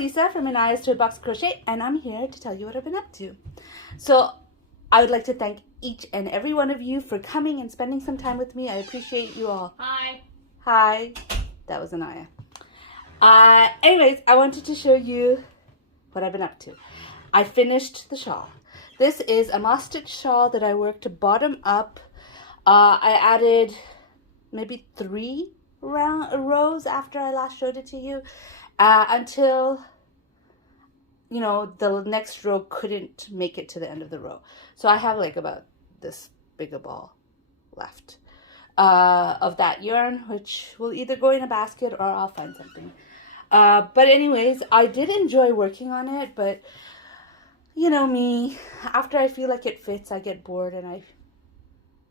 Lisa from Anaya's Third Box Crochet, and I'm here to tell you what I've been up to. So I would like to thank each and every one of you for coming and spending some time with me. I appreciate you all. Hi. Hi. That was Anaya. Anyways, I wanted to show you what I've been up to. I finished the shawl. This is a moss stitch shawl that I worked bottom up. I added maybe 3 rows after I last showed it to you, until, you know, the next row couldn't make it to the end of the row. So I have like about this big a ball left of that yarn, which will either go in a basket or I'll find something. But anyways, I did enjoy working on it, but you know me, after I feel like it fits, I get bored, and I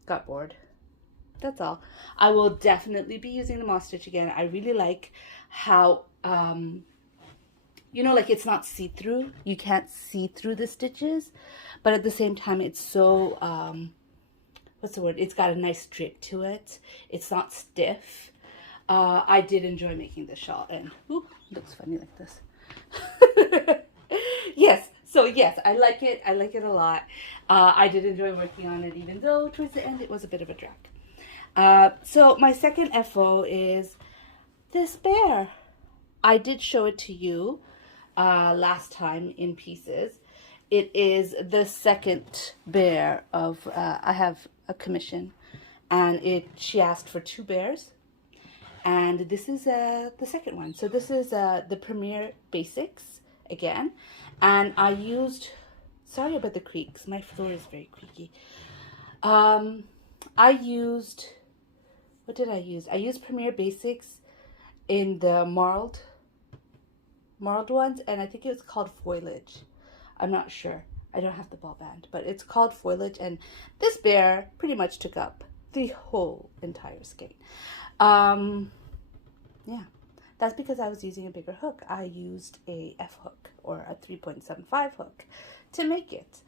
got bored. That's all. I will definitely be using the moss stitch again. I really like how, you know, like it's not see-through. You can't see through the stitches, but at the same time, it's so, what's the word? It's got a nice drape to it. It's not stiff. I did enjoy making this shawl, and ooh, it looks funny like this. Yes. So yes, I like it. I like it a lot. I did enjoy working on it, even though towards the end it was a bit of a drag. So my second FO is this bear. I did show it to you last time in pieces. It is the second bear of, I have a commission, and she asked for 2 bears. And this is the second one. So this is the Premier Basics again. And I used, sorry about the creaks, my floor is very creaky. I used, what did I use? I used Premier Basics in the marled ones, and I think it was called Foliage. I'm not sure. I don't have the ball band, but it's called Foliage, and this bear pretty much took up the whole entire skein. Yeah. That's because I was using a bigger hook. I used a F hook, or a 3.75 hook, to make it.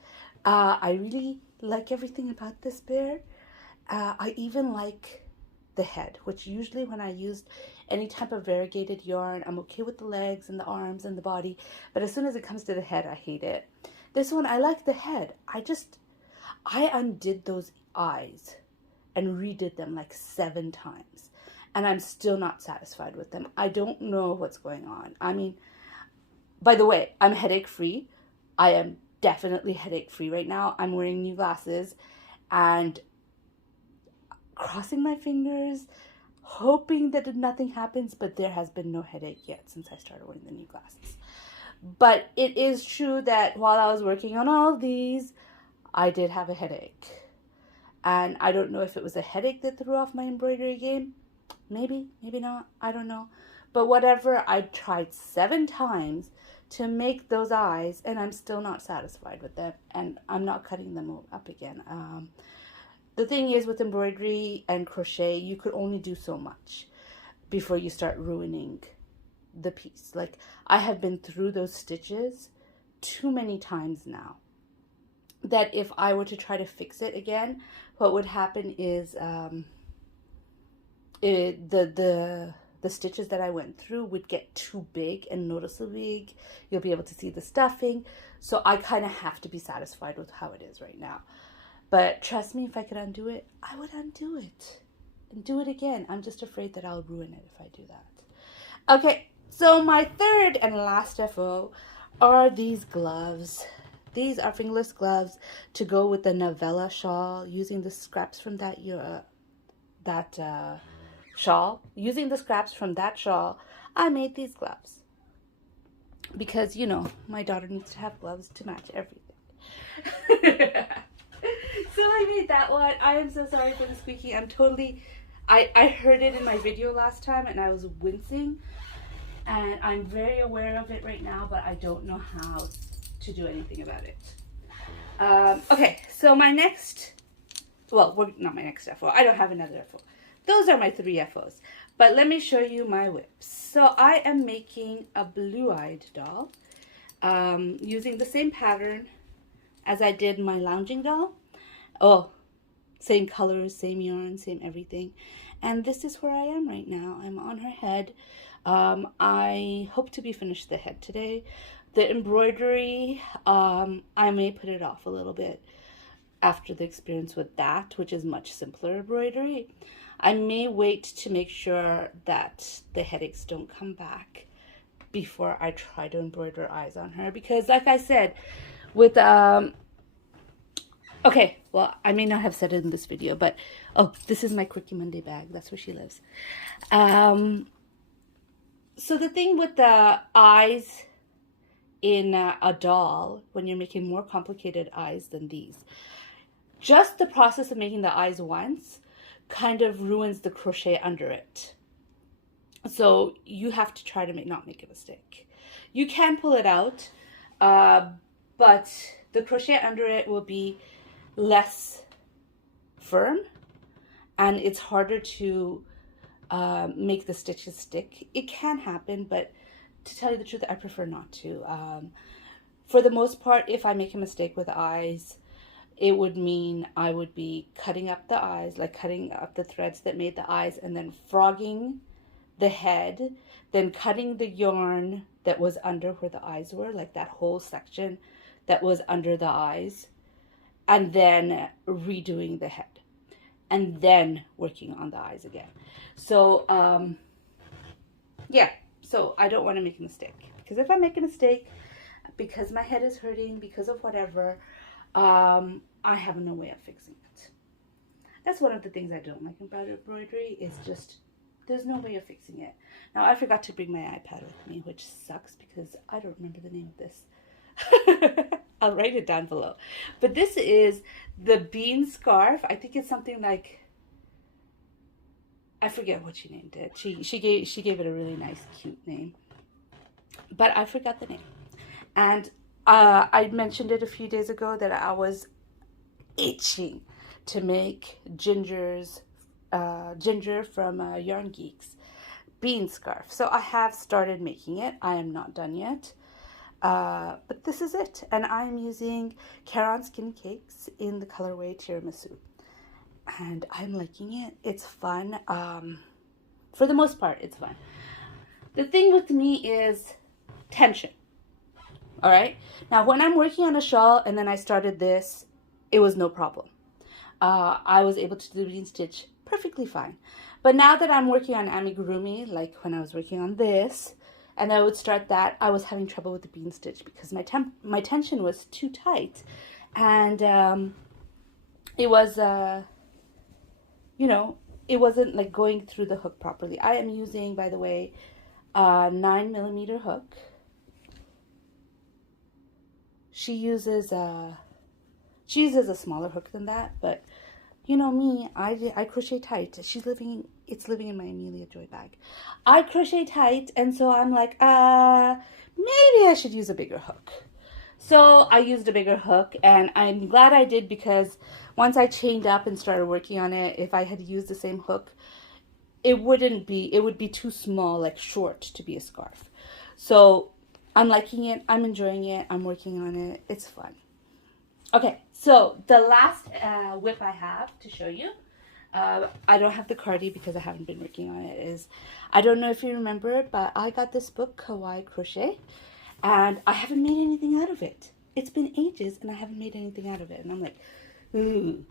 I really like everything about this bear. I even like the head, which usually when I used any type of variegated yarn, I'm okay with the legs and the arms and the body, but as soon as it comes to the head, I hate it. This one, I like the head. I undid those eyes and redid them like 7 times. And I'm still not satisfied with them. I don't know what's going on. I mean, by the way, I'm headache free. I am definitely headache free right now. I'm wearing new glasses and crossing my fingers, hoping that nothing happens, but there has been no headache yet since I started wearing the new glasses. But it is true that while I was working on all of these, I did have a headache. And I don't know if it was a headache that threw off my embroidery game. Maybe, maybe not. I don't know. But whatever, I tried 7 times to make those eyes, and I'm still not satisfied with them. And I'm not cutting them up again. The thing is with embroidery and crochet, you could only do so much before you start ruining the piece. Like, I have been through those stitches too many times now, that if I were to try to fix it again, what would happen is the stitches that I went through would get too big and noticeably big. You'll be able to see the stuffing. So I kind of have to be satisfied with how it is right now. But trust me, if I could undo it, I would undo it and do it again. I'm just afraid that I'll ruin it if I do that. Okay, so my third and last FO are these gloves. These are fingerless gloves to go with the Novella shawl, using the scraps from that shawl. Using the scraps from that shawl, I made these gloves. Because, you know, my daughter needs to have gloves to match everything. So I made that one. I am so sorry for the squeaky. I heard it in my video last time and I was wincing. And I'm very aware of it right now, but I don't know how to do anything about it. Okay, so my next, well, not my next FO. I don't have another FO. Those are my 3 FOs. But let me show you my whips. So I am making a blue-eyed doll using the same pattern as I did my lounging doll. Oh, same colors, same yarn, same everything. And this is where I am right now. I'm on her head. I hope to be finished the head today. The embroidery, I may put it off a little bit after the experience with that, which is much simpler embroidery. I may wait to make sure that the headaches don't come back before I try to embroider eyes on her, because like I said, with okay, well, I may not have said it in this video, but oh, this is my Quickie Monday bag. That's where she lives. So the thing with the eyes in a doll, when you're making more complicated eyes than these, just the process of making the eyes once kind of ruins the crochet under it. So you have to try to not make a mistake. You can pull it out, but the crochet under it will be less firm, and it's harder to make the stitches stick. It can happen, but to tell you the truth, I prefer not to. For the most part, if I make a mistake with eyes, it would mean I would be cutting up the eyes, like cutting up the threads that made the eyes, and then frogging the head, then cutting the yarn that was under where the eyes were, like that whole section that was under the eyes, and then redoing the head, and then working on the eyes again. So, yeah, so I don't want to make a mistake, because if I make a mistake, because my head is hurting, because of whatever, I have no way of fixing it. That's one of the things I don't like about embroidery, is just there's no way of fixing it. Now, I forgot to bring my iPad with me, which sucks because I don't remember the name of this. I'll write it down below. But this is the bean scarf. I think it's something like, I forget what she named it. She gave it a really nice, cute name, but I forgot the name. And I mentioned it a few days ago that I was itching to make Ginger from Yarn Geeks bean scarf. So I have started making it. I am not done yet, but this is it. And I'm using Caron Skin Cakes in the colorway Tiramisu, and I'm liking it. It's fun. For the most part, it's fun. The thing with me is tension. All right. Now, when I'm working on a shawl and then I started this, it was no problem. I was able to do bean stitch perfectly fine. But now that I'm working on amigurumi, like when I was working on this, and I would start that, I was having trouble with the bean stitch because my tension was too tight, and it was you know, it wasn't like going through the hook properly. I am using, by the way, a 9mm hook. She uses a smaller hook than that, but you know me, I crochet tight. It's living in my Amelia Joy bag. I crochet tight, and so I'm like, maybe I should use a bigger hook. So I used a bigger hook, and I'm glad I did, because once I chained up and started working on it, if I had used the same hook, it would be too small, like short, to be a scarf. So I'm liking it. I'm enjoying it. I'm working on it. It's fun. Okay, so the last whip I have to show you, I don't have the cardi because I haven't been working on it, is, I don't know if you remember it, but I got this book, Kawaii Crochet, and I haven't made anything out of it. It's been ages and I haven't made anything out of it, and I'm like, ooh.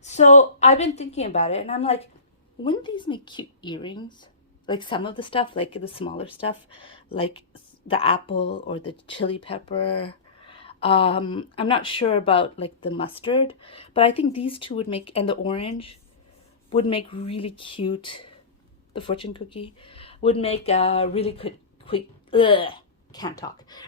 So I've been thinking about it, and I'm like, wouldn't these make cute earrings? Like some of the stuff, like the smaller stuff, like the apple or the chili pepper. I'm not sure about like the mustard, but I think these two would make, and the orange would make really cute. The fortune cookie would make really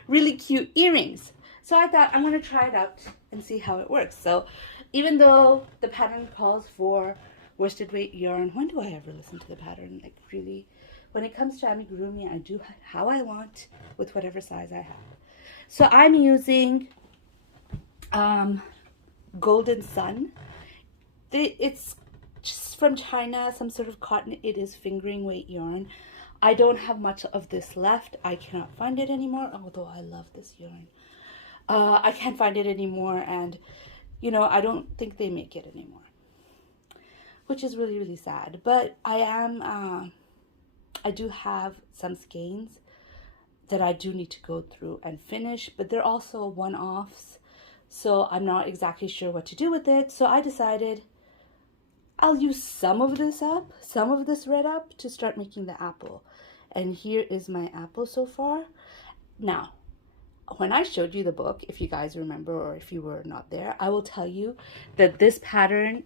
really cute earrings. So I thought I'm going to try it out and see how it works. So even though the pattern calls for worsted weight yarn, when do I ever listen to the pattern? Like really, when it comes to amigurumi, I do how I want with whatever size I have. So I'm using Golden Sun. It's just from China, some sort of cotton. It is fingering weight yarn. I don't have much of this left. I cannot find it anymore, although I love this yarn. I can't find it anymore, and you know, I don't think they make it anymore, which is really, really sad. But I I do have some skeins that I do need to go through and finish, but they're also one-offs, so I'm not exactly sure what to do with it. So I decided I'll use some of this red up to start making the apple. And here is my apple so far. Now, when I showed you the book, if you guys remember, or if you were not there, I will tell you that this pattern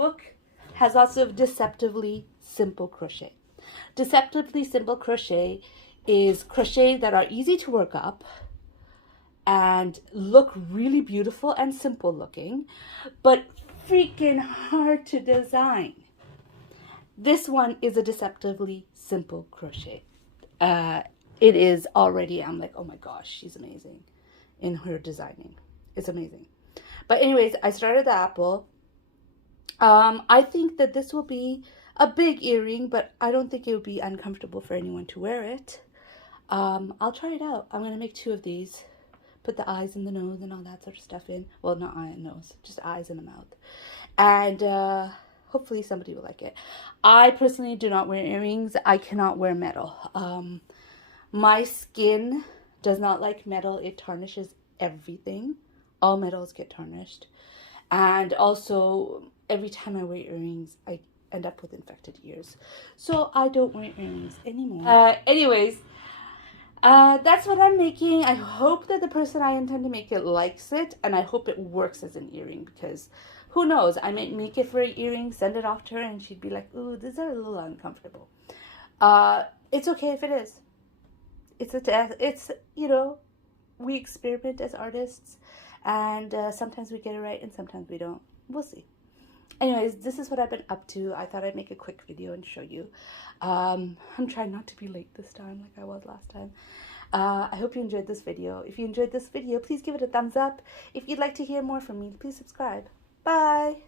book has lots of deceptively simple crochet. Deceptively simple crochet is crochet that are easy to work up and look really beautiful and simple looking, but freaking hard to design. This one is a deceptively simple crochet. It is already, I'm like, oh my gosh, she's amazing in her designing. It's amazing. But anyways, I started the apple. I think that this will be a big earring, but I don't think it would be uncomfortable for anyone to wear it. I'll try it out. I'm going to make 2 of these. Put the eyes and the nose and all that sort of stuff in. Well, not eye and nose, just eyes and the mouth. And hopefully somebody will like it. I personally do not wear earrings. I cannot wear metal. My skin does not like metal. It tarnishes everything. All metals get tarnished. And also, every time I wear earrings, I end up with infected ears. So I don't wear earrings anymore. Anyways, that's what I'm making. I hope that the person I intend to make it likes it, and I hope it works as an earring, because who knows, I might make it for an earring, send it off to her, and she'd be like, ooh, these are a little uncomfortable. It's okay if it is. It's, you know, we experiment as artists, and sometimes we get it right and sometimes we don't. We'll see. Anyways, this is what I've been up to. I thought I'd make a quick video and show you. I'm trying not to be late this time like I was last time. I hope you enjoyed this video. If you enjoyed this video, please give it a thumbs up. If you'd like to hear more from me, please subscribe. Bye!